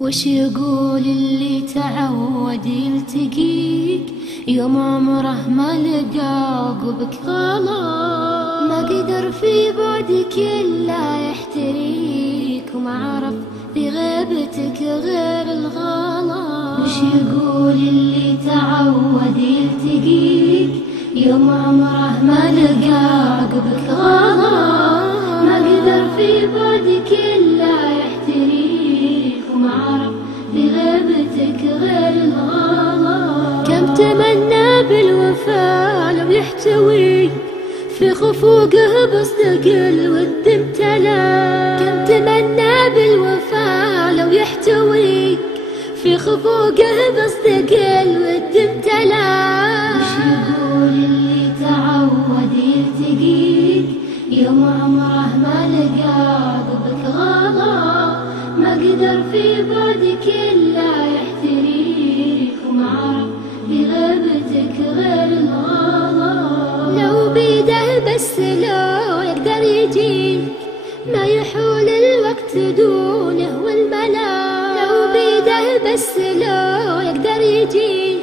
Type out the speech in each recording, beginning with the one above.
وش يقول اللي تعود يلتقيك يوم عمره ما لقى عقبك غلا؟ ما قدر في بعدك إلا يحتريك وما عرف بغيبتك غير الغلا. وش يقول اللي تعود يلتقيك يوم عمره ما لقى عقبك غلا؟ ما قدر في بعدك إلا يحتريك وما عرف بغيبتك غير الغلا. كم تمنى بالوفا لو يحتوي في خفوقه بصدق الود امتلا. كم تمنى بالوفا لو يحتوي في خفوقه بصدق الود امتلا. وش يقول اللي تعود يلتقيك يوم عمره ما لقى عقبك غلا؟ ما قدر في بعدك إلا يحتريك وما عرف بغيبتك غير الغلا. لو بيده بس لو يقدر يجيك ما يحول الوقت دونه والملا. لو بيده بس لو يقدر يجيك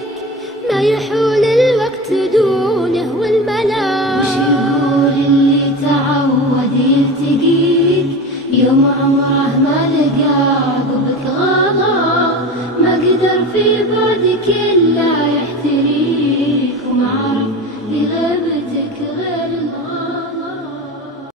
ما يحول الوقت دونه والملا. وش يقول اللي تعود يلتقيك يوم عمره ما لقى عقبك غلا؟ ما قدر في بعدك إلا يحتريك